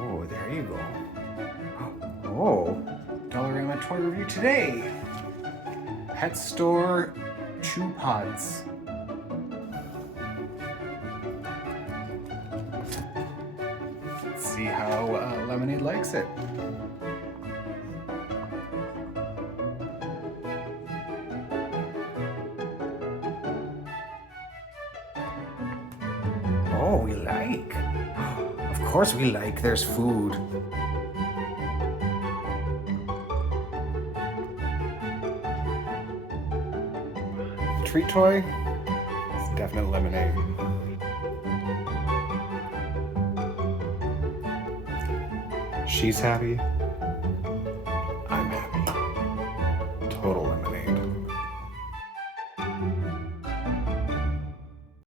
Oh, there you go. Oh, Dollarama toy review today. Pet store chew pods. Let's see how Lemonade likes it. Oh, we like. Of course we like. There's food. Treat toy? It's definitely Lemonade. She's happy.